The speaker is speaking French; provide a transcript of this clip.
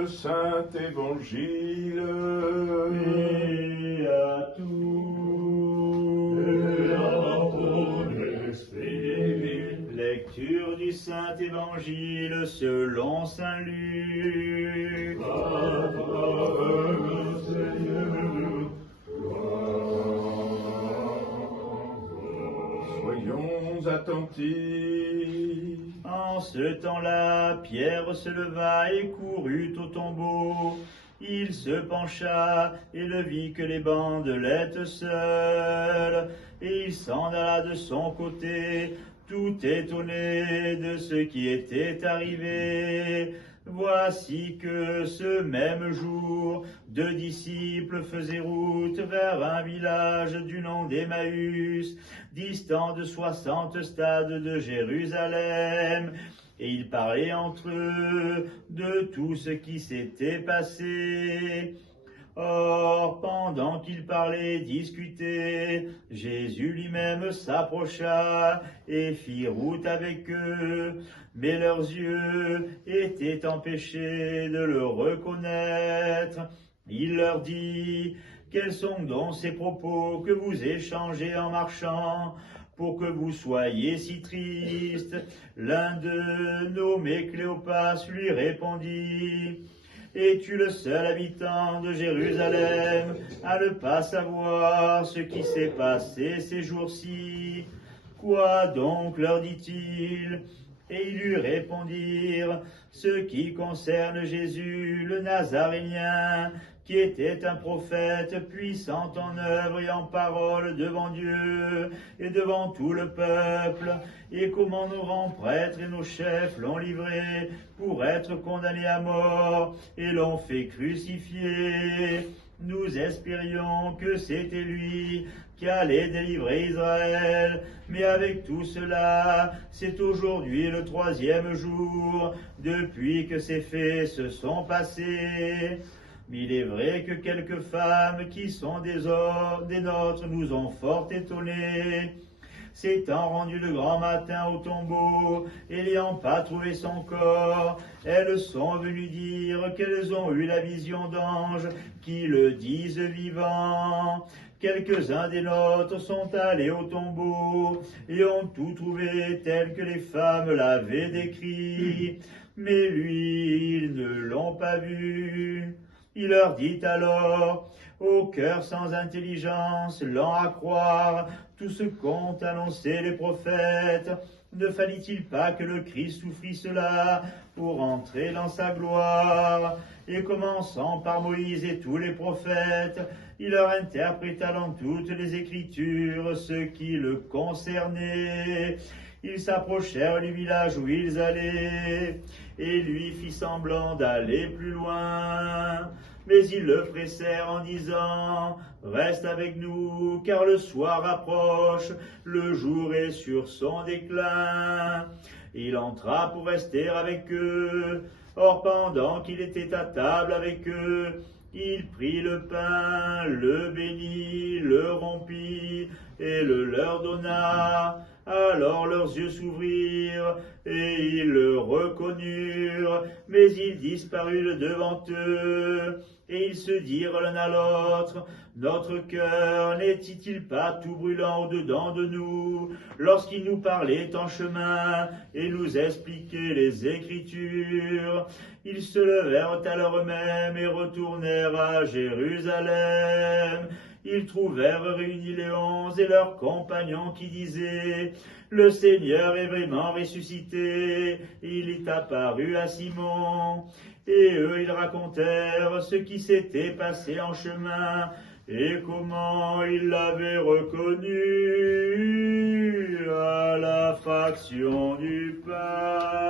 le Saint Évangile. Et à tous. Et à ton esprit. Lecture du Saint Évangile selon Saint Luc. Soyons attentifs. En ce temps-là, Pierre se leva et courut au tombeau. Il se pencha et le vit que les bandelettes seules, et il s'en alla de son côté, tout étonné de ce qui était arrivé. Voici que ce même jour, 2 disciples faisaient route vers un village du nom d'Emmaüs, distant de 60 stades de Jérusalem, et ils parlaient entre eux de tout ce qui s'était passé. Or, pendant qu'ils parlaient et discutaient, Jésus lui-même s'approcha et fit route avec eux, mais leurs yeux étaient empêchés de le reconnaître. Il leur dit: quels sont donc ces propos que vous échangez en marchant, pour que vous soyez si tristes? L'un d'eux, nommé Cléopas, lui répondit: es-tu le seul habitant de Jérusalem à ne pas savoir ce qui s'est passé ces jours-ci? Quoi donc, leur dit-il? Et ils lui répondirent: ce qui concerne Jésus, le Nazarénien, qui était un prophète puissant en œuvre et en parole devant Dieu et devant tout le peuple, et comment nos grands prêtres et nos chefs l'ont livré pour être condamné à mort et l'ont fait crucifier. Nous espérions que c'était lui qui allait délivrer Israël, mais avec tout cela, c'est aujourd'hui le 3e jour depuis que ces faits se sont passés. Il est vrai que quelques femmes qui sont des nôtres nous ont fort étonnés. S'étant rendues le grand matin au tombeau, et n'ayant pas trouvé son corps, elles sont venues dire qu'elles ont eu la vision d'anges qui le disent vivant. Quelques-uns des nôtres sont allés au tombeau et ont tout trouvé tel que les femmes l'avaient décrit, mais lui, ils ne l'ont pas vu. Il leur dit alors: ô cœur sans intelligence, lent à croire tout ce qu'ont annoncé les prophètes, ne fallait-il pas que le Christ souffrit cela pour entrer dans sa gloire? Et commençant par Moïse et tous les prophètes, il leur interpréta dans toutes les Écritures ce qui le concernait. Ils s'approchèrent du village où ils allaient, et lui fit semblant d'aller plus loin. Mais ils le pressèrent en disant: reste avec nous, car le soir approche, le jour est sur son déclin. Il entra pour rester avec eux. Or, pendant qu'il était à table avec eux, il prit le pain, le bénit, le rompit et le leur donna. Alors leurs yeux s'ouvrirent et ils le reconnurent, mais il disparut de devant eux. Et ils se dirent l'un à l'autre: notre cœur n'était-il pas tout brûlant au-dedans de nous, lorsqu'il nous parlait en chemin et nous expliquait les Écritures? Ils se levèrent alors eux-mêmes et retournèrent à Jérusalem. Ils trouvèrent réunis les 11 et leurs compagnons qui disaient: le Seigneur est vraiment ressuscité, il est apparu à Simon. Et eux, ils racontèrent ce qui s'était passé en chemin et comment ils l'avaient reconnu à la faction du pain.